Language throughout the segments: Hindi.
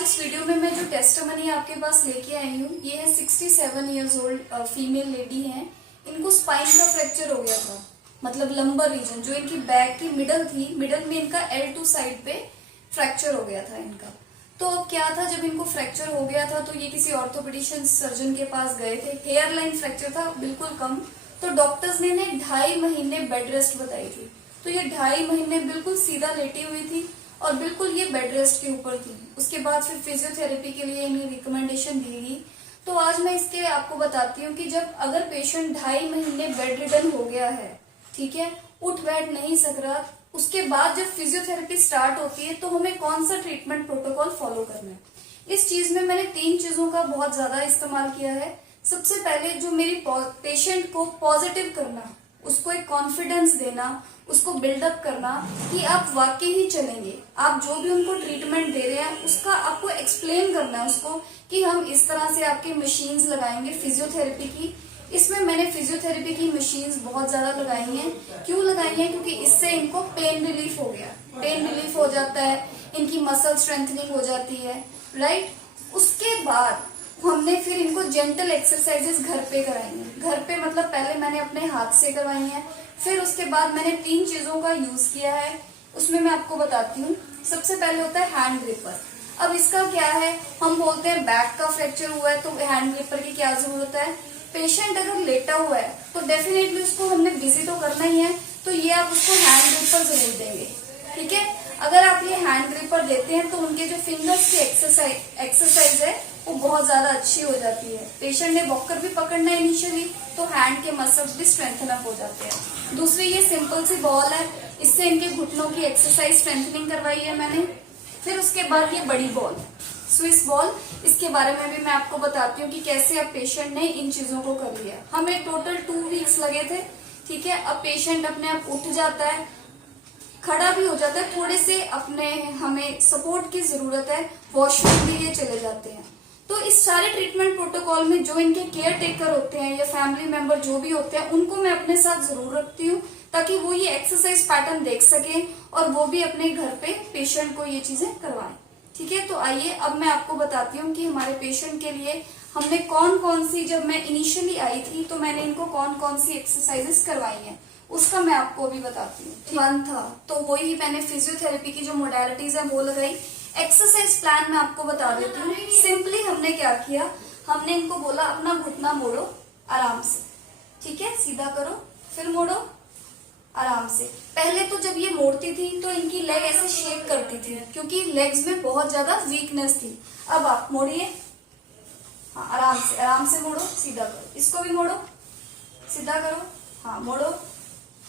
आज इस वीडियो में मैं जो टेस्टिमनी आपके पास लेके आई हूँ, ये है 67 ईयर्स ओल्ड फीमेल लेडी हैं। इनको स्पाइन का फ्रैक्चर हो गया था, मतलब लंबर रीजन जो इनकी बैक की मिडल थी, मिडल में इनका L2 साइड पे फ्रैक्चर हो गया था इनका। तो अब क्या था, जब इनको फ्रैक्चर हो गया था तो ये किसी ऑर्थोपेडिशियन सर्जन के पास गए थे। हेयर लाइन फ्रैक्चर था बिल्कुल कम, तो डॉक्टर्स ने इन्हें 2.5 महीने बेड रेस्ट बताई थी। तो ये 2.5 महीने बिल्कुल सीधा लेटी हुई थी और बिल्कुल ये बेड रेस्ट के ऊपर थी। उसके बाद फिर फिजियोथेरेपी के लिए इन्हें रिकमेंडेशन दी गई। तो आज मैं इसके आपको बताती हूँ कि जब अगर पेशेंट 2.5 महीने बेड रिडन हो गया है, ठीक है, उठ बैठ नहीं सक रहा, उसके बाद जब फिजियोथेरेपी स्टार्ट होती है तो हमें कौन सा ट्रीटमेंट प्रोटोकॉल फॉलो करना है। इस चीज में मैंने 3 चीजों का बहुत ज्यादा इस्तेमाल किया है। सबसे पहले जो मेरी पेशेंट को पॉजिटिव करना, उसको एक कॉन्फिडेंस देना, उसको बिल्डअप करना कि आप वाकई ही चलेंगे। आप जो भी उनको ट्रीटमेंट दे रहे हैं उसका आपको एक्सप्लेन करना है उसको कि हम इस तरह से आपकी मशीन्स लगाएंगे फिजियोथेरेपी की। इसमें मैंने फिजियोथेरेपी की मशीन्स बहुत ज्यादा लगाई हैं। क्यों लगाई हैं? क्योंकि इससे इनको पेन रिलीफ हो गया, पेन रिलीफ हो जाता है, इनकी मसल स्ट्रेंथनिंग हो जाती है, राइट। उसके बाद हमने फिर इनको जेंटल एक्सरसाइजेस घर पे कराएंगे। घर पे मतलब पहले मैंने अपने हाथ से करवाई हैं, फिर उसके बाद मैंने 3 चीजों का यूज किया है। उसमें मैं आपको बताती हूँ। सबसे पहले होता है हैंड ग्रिपर। अब इसका क्या है, हम बोलते हैं बैक का फ्रैक्चर हुआ है तो हैंड ग्रिपर की क्या जरूरत है। पेशेंट अगर लेटा हुआ है तो डेफिनेटली उसको हमने बिजी तो करना ही है, तो ये आप उसको हैंड ग्रिपर जरूर देंगे, ठीक है। अगर आप ये हैंड ग्रिपर देते हैं तो उनके जो फिंगर्स की एक्सरसाइज है वो बहुत ज्यादा अच्छी हो जाती है। पेशेंट ने वॉकर भी पकड़ना है इनिशियली, तो हैंड के मसल्स भी स्ट्रेंथन अप हो जाते हैं। दूसरी ये सिंपल सी बॉल है, इससे इनके घुटनों की एक्सरसाइज स्ट्रेंथनिंग करवाई है मैंने। फिर उसके बाद ये बड़ी बॉल, स्विस बॉल, इसके बारे में भी मैं आपको बताती हूँ कि कैसे अब पेशेंट ने इन चीजों को कर लिया। हमें टोटल 2 वीक्स लगे थे, ठीक है। अब पेशेंट अपने आप उठ जाता है, खड़ा भी हो जाता है, थोड़े से अपने हमें सपोर्ट की जरूरत है, वॉशरूम भी ये चले जाते हैं। तो इस सारे ट्रीटमेंट प्रोटोकॉल में जो इनके केयर टेकर होते हैं या फैमिली मेंबर जो भी होते हैं, उनको मैं अपने साथ जरूर रखती हूँ ताकि वो ये एक्सरसाइज पैटर्न देख सके और वो भी अपने घर पे पेशेंट को ये चीजें करवाएं, ठीक है। तो आइए अब मैं आपको बताती हूँ कि हमारे पेशेंट के लिए हमने कौन कौन सी, जब मैं इनिशियली आई थी तो मैंने इनको कौन कौन सी एक्सरसाइजेस करवाई हैं, उसका मैं आपको अभी बताती हूँ। वन था तो वही मैंने फिजियोथेरेपी की जो मोडालिटीज है वो लगाई। एक्सरसाइज प्लान मैं आपको बता देती हूँ। सिंपली हमने क्या किया, हमने इनको बोला अपना घुटना मोड़ो आराम से, ठीक है, सीधा करो, फिर मोड़ो आराम से। पहले तो जब ये मोड़ती थी तो इनकी लेग ऐसे शेक करती थी क्योंकि लेग्स में बहुत ज्यादा वीकनेस थी। अब आप मोड़िए, हाँ, आराम से मोड़ो, सीधा करो, इसको भी मोड़ो, सीधा करो, हाँ मोड़ो,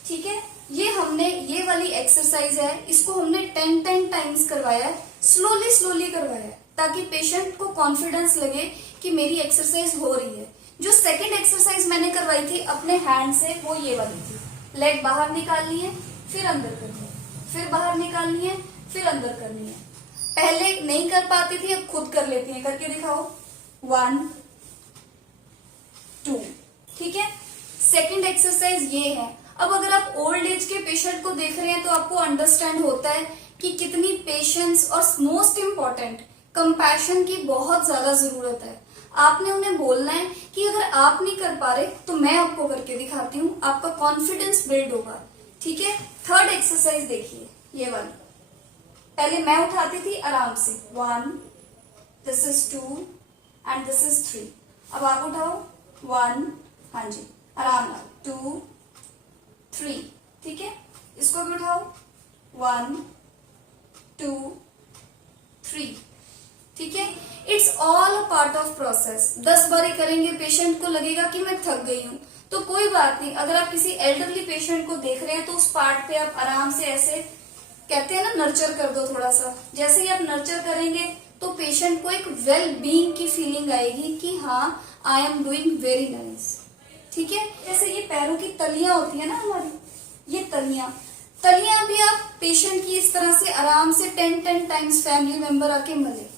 ठीक है। ये वाली एक्सरसाइज है, इसको हमने 10 टाइम्स करवाया है, स्लोली करवाया है ताकि पेशेंट को कॉन्फिडेंस लगे कि मेरी एक्सरसाइज हो रही है। जो सेकंड एक्सरसाइज मैंने करवाई थी अपने हैंड से वो ये वाली थी। लेग बाहर निकालनी है, फिर अंदर करनी है, फिर बाहर निकालनी है, फिर अंदर करनी है। पहले नहीं कर पाती थी, अब खुद कर लेती है। करके दिखाओ, 1 2, ठीक है। सेकंड एक्सरसाइज ये है। अब अगर आप ओल्ड एज के पेशेंट को देख रहे हैं तो आपको अंडरस्टैंड होता है कि कितनी पेशेंस और मोस्ट इम्पोर्टेंट कंपैशन की बहुत ज्यादा जरूरत है। आपने उन्हें बोलना है कि अगर आप नहीं कर पा रहे तो मैं आपको करके दिखाती हूँ, आपका कॉन्फिडेंस बिल्ड होगा, ठीक है। थर्ड एक्सरसाइज देखिए, ये वाली। पहले मैं उठाती थी आराम से, 1, this is 2 and this is 3। अब आप उठाओ, 1, हाँ जी, आराम से, 2 3, ठीक है। इसको भी उठाओ, 1 2 3, ठीक है। It's all a part of process. 10 बारी करेंगे, पेशेंट को लगेगा कि मैं थक गई हूँ, तो कोई बात नहीं। अगर आप किसी एल्डरली पेशेंट को देख रहे हैं तो उस पार्ट पे आप आराम से ऐसे, कहते हैं ना, नर्चर कर दो थोड़ा सा। जैसे ही आप नर्चर करेंगे तो पेशेंट को एक वेल बीइंग की फीलिंग आएगी कि हाँ, I am doing very nice, ठीक है। जैसे ये पैरों की तलियां होती है ना हमारी, ये तलियां भी आप पेशेंट की इस तरह से आराम से 10 टाइम्स फैमिली मेंबर आके मले।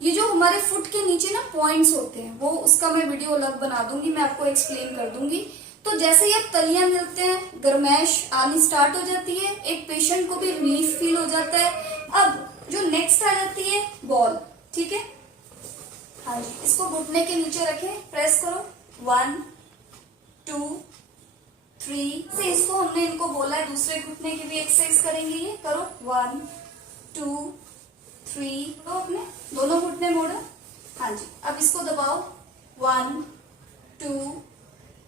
ये जो हमारे फुट के नीचे ना पॉइंट्स होते हैं, वो उसका मैं वीडियो अलग बना दूंगी, मैं आपको एक्सप्लेन कर दूंगी। तो जैसे ही आप तलियां मिलते हैं, गर्मैश आनी स्टार्ट हो जाती है, एक पेशेंट को भी रिलीफ फील हो जाता है। अब जो नेक्स्ट आ जाती है बॉल, ठीक है। हाँ जी, इसको घुटने के नीचे रखें, प्रेस करो, 1 2 3 से। इसको हमने इनको बोला है दूसरे घुटने की भी एक्सरसाइज करेंगे, ये करो 1 2 3, तो अपने दोनों घुटने मोड़ो। हाँ जी, अब इसको दबाओ, 1 2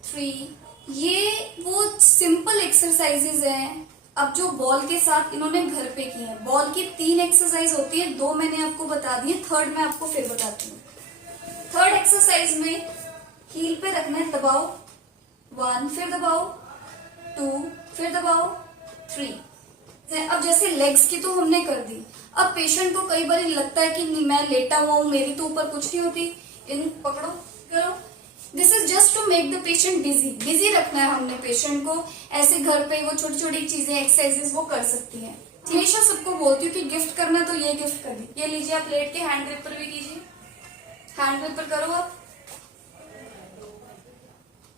3। ये वो सिंपल एक्सरसाइजेज हैं। अब जो बॉल के साथ इन्होंने घर पे की है, बॉल की 3 एक्सरसाइज होती है, 2 मैंने आपको बता दी है, थर्ड मैं आपको फिर बताती हूँ। थर्ड एक्सरसाइज में हील पे रखना है, दबाओ 1, फिर दबाओ 2, फिर दबाओ 3। अब जैसे लेग्स की तो हमने कर दी। अब पेशेंट को कई बार लगता है कि मैं लेटा हुआ हूं, मेरी तो ऊपर कुछ नहीं होती, इन पकड़ो करो। This is just to make the patient busy रखना है हमने पेशेंट को। ऐसे घर पे वो छोटी छोटी चीजें एक्सरसाइजेस वो कर सकती है। हमेशा सबको बोलती हूँ कि गिफ्ट करना तो ये गिफ्ट कर दी, ये लीजिए आप लेट के हैंड ग्रिप पर भी कीजिए, हैंड ग्रिप पर करो आप।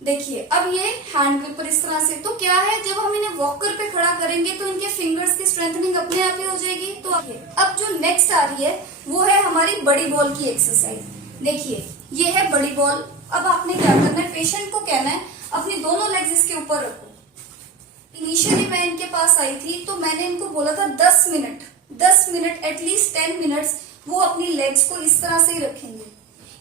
देखिए अब ये हैंड ग्रिप पर इस तरह से, तो क्या है जब हम इन्हें वॉकर पे खड़ा करेंगे तो इनके फिंगर्स की स्ट्रेंथनिंग अपने आप ही हो जाएगी। तो अब जो नेक्स्ट आ रही है वो है हमारी बड़ी बॉल की एक्सरसाइज। देखिए ये है बड़ी बॉल। अब आपने क्या करना है, पेशेंट को कहना है अपनी दोनों लेग्स इसके ऊपर रखो। इनिशियली मैं इनके पास आई थी तो मैंने इनको बोला था 10 मिनट एटलीस्ट 10 मिनट्स वो अपनी लेग्स को इस तरह से ही रखेंगे,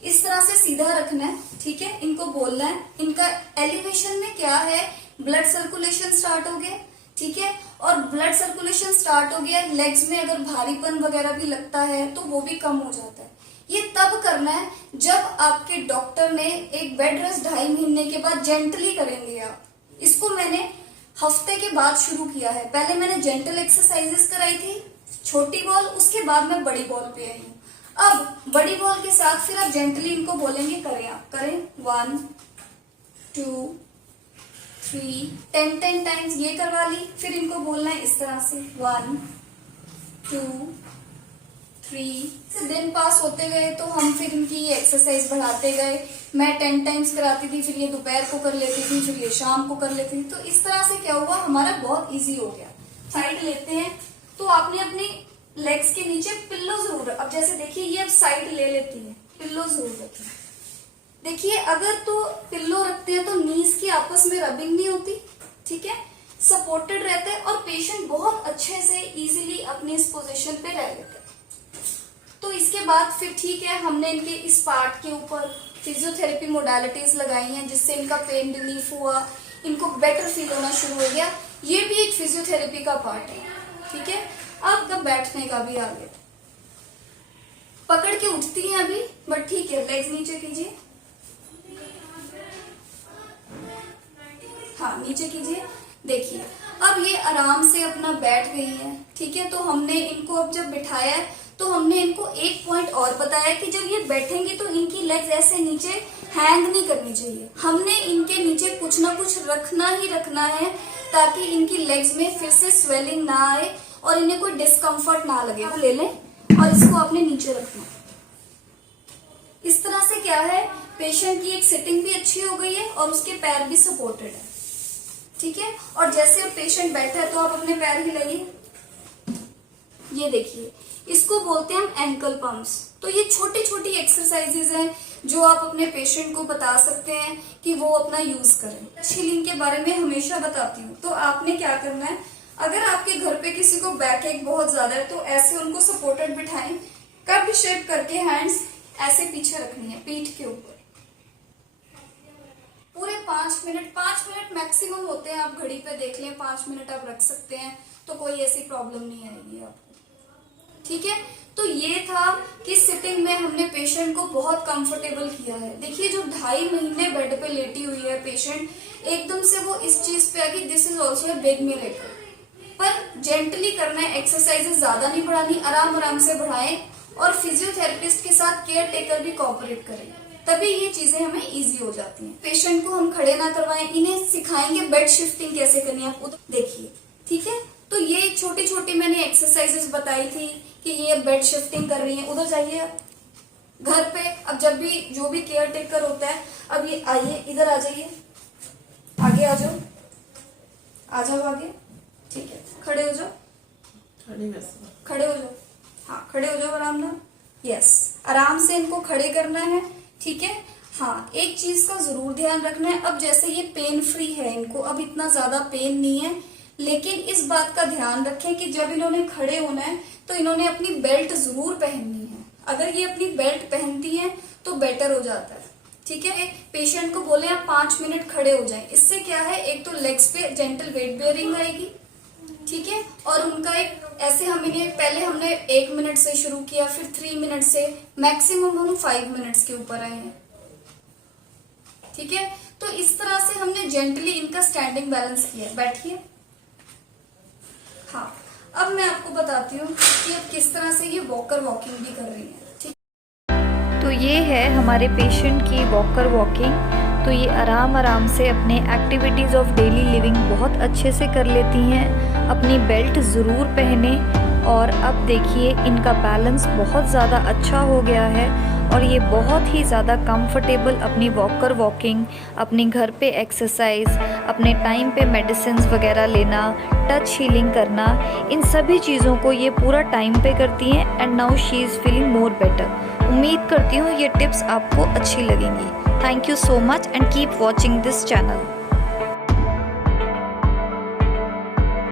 इस तरह से सीधा रखना है, ठीक है। इनको बोलना है, इनका एलिवेशन में क्या है, ब्लड सर्कुलेशन स्टार्ट हो गया, ठीक है। और ब्लड सर्कुलेशन स्टार्ट हो गया, लेग्स में अगर भारीपन वगैरह भी लगता है तो वो भी कम हो जाता है। ये तब करना है जब आपके डॉक्टर ने एक बेड रेस्ट 2.5 महीने के बाद जेंटली करेंगे आप। इसको मैंने हफ्ते के बाद शुरू किया है। पहले मैंने जेंटल एक्सरसाइजेस कराई थी, छोटी बॉल, उसके बाद मैं बड़ी बॉल पे आई हूँ। अब बड़ी बॉल के साथ फिर आप जेंटली इनको बोलेंगे, करें आप, करें 1 2 3 10 टाइम्स ये करवा ली। फिर इनको बोलना है इस तरह से 1 2 3। दिन पास होते गए तो हम फिर इनकी एक्सरसाइज बढ़ाते गए। मैं 10 टाइम्स कराती थी, फिर ये दोपहर को कर लेती थी, फिर ये शाम को कर लेती थी। तो इस तरह से क्या हुआ, हमारा बहुत इजी हो गया। साइड लेते हैं तो आपने अपनी लेग्स के नीचे पिल्लो जरूर, अब जैसे देखिए ये अब साइड ले लेती है, पिल्लो जरूर रखें। देखिए अगर तो पिल्लो रखते हैं तो नीज की आपस में रबिंग नहीं होती, ठीक है, सपोर्टेड रहते हैं और पेशेंट बहुत अच्छे से इजीली अपनी इस पोजीशन पे रह लेते हैं। तो इसके बाद फिर ठीक है, हमने इनके इस पार्ट के ऊपर फिजियोथेरेपी मोडालिटीज लगाई हैं जिससे इनका पेन रिलीफ हुआ, इनको बेटर फील होना शुरू हो गया। ये भी एक फिजियोथेरेपी का पार्ट है, ठीक है। अब कब बैठने का भी आ गया, पकड़ के उठती हैं अभी, बट ठीक है, लेग्स नीचे कीजिए, हाँ नीचे कीजिए। देखिए अब ये आराम से अपना बैठ गई है, ठीक है। तो हमने इनको अब जब बिठाया है तो हमने इनको एक पॉइंट और बताया कि जब ये बैठेंगे तो इनकी लेग्स ऐसे नीचे हैंग नहीं करनी चाहिए। हमने इनके नीचे कुछ ना कुछ रखना ही रखना है ताकि इनकी लेग्स में फिर से स्वेलिंग ना आए और इन्हें कोई डिस्कम्फर्ट ना लगे। वो ले लें और इसको अपने नीचे रखना। इस तरह से क्या है, पेशेंट की एक सिटिंग भी अच्छी हो गई है और उसके पैर भी सपोर्टेड है, ठीक है। और जैसे अब पेशेंट बैठा है तो आप अपने पैर हिलाइए। ये देखिए, इसको बोलते हैं हम एंकल पंप्स। तो ये छोटी छोटी एक्सरसाइजेज हैं जो आप अपने पेशेंट को बता सकते हैं कि वो अपना यूज करें। हीलिंग के बारे में हमेशा बताती हूँ। तो आपने क्या करना है, अगर आपके घर पे किसी को बैक एक बहुत ज्यादा है तो ऐसे उनको सपोर्टेड बिठाएं, कप शेप करके हैंड्स ऐसे पीछे रखनी है पीठ के ऊपर। पूरे 5 मिनट मैक्सिमम होते हैं, आप घड़ी पे देख लें, 5 मिनट आप रख सकते हैं तो कोई ऐसी प्रॉब्लम नहीं आएगी आपको, ठीक है। तो ये था कि सिटिंग में हमने पेशेंट को बहुत कंफर्टेबल किया है। देखिए जो 2.5 महीने बेड पे लेटी हुई है पेशेंट, एकदम से वो इस चीज पे आ गई, this is also a big miracle. पर जेंटली करना है, एक्सरसाइजेस ज्यादा नहीं बढ़ानी, आराम आराम से बढ़ाएं और फिजियोथेरेपिस्ट के साथ केयर टेकर भी कोऑपरेट करें, तभी ये चीजें हमें इजी हो जाती हैं। पेशेंट को हम खड़े ना करवाएं, इन्हें सिखाएंगे बेड शिफ्टिंग कैसे करनी है, आपको देखिए, ठीक है। तो ये छोटी छोटी मैंने एक्सरसाइजेस बताई थी कि ये बेड शिफ्टिंग कर रही है। उधर जाइए आप घर पे, अब जब भी जो भी केयर टेकर होता है, अब ये आइए, इधर आ जाइए, आगे आ जाओ, आ जाओ आगे, ठीक है। खड़े हो जाओ, खड़े हो जाओ, हाँ खड़े हो जाओ आराम से। यस, आराम से इनको खड़े करना है, ठीक है। हाँ, एक चीज का जरूर ध्यान रखना है, अब जैसे ये पेन फ्री है, इनको अब इतना ज्यादा पेन नहीं है, लेकिन इस बात का ध्यान रखें कि जब इन्होंने खड़े होना है तो इन्होंने अपनी बेल्ट जरूर पहननी है। अगर ये अपनी बेल्ट पहनती है तो बेटर हो जाता है, ठीक है। पेशेंट को बोले आप 5 मिनट खड़े हो जाएं, इससे क्या है, एक तो लेग्स पे जेंटल वेट बेयरिंग आएगी, ठीक है, और उनका एक ऐसे पहले हमने 1 मिनट से शुरू किया, फिर 3 मिनट से, मैक्सिमम हम 5 मिनट्स के ऊपर आए हैं, ठीक है। तो इस तरह से हमने जेंटली इनका स्टैंडिंग बैलेंस किया। बैठिए। हाँ, अब मैं आपको बताती हूँ कि अब किस तरह से ये वॉकर वॉकिंग भी कर रही है, ठीक। तो ये है हमारे पेशेंट की वॉकर वॉकिंग। तो ये आराम आराम से अपने एक्टिविटीज़ ऑफ डेली लिविंग बहुत अच्छे से कर लेती हैं। अपनी बेल्ट ज़रूर पहने। और अब देखिए इनका बैलेंस बहुत ज़्यादा अच्छा हो गया है और ये बहुत ही ज़्यादा कंफर्टेबल अपनी वॉकर वॉकिंग, अपने घर पे एक्सरसाइज, अपने टाइम पे मेडिसिन्स वगैरह लेना, टच हीलिंग करना, इन सभी चीज़ों को ये पूरा टाइम पे करती हैं। And now she is feeling more better. उम्मीद करती हूँ ये टिप्स आपको अच्छी लगेंगी। Thank you so much and keep watching this channel.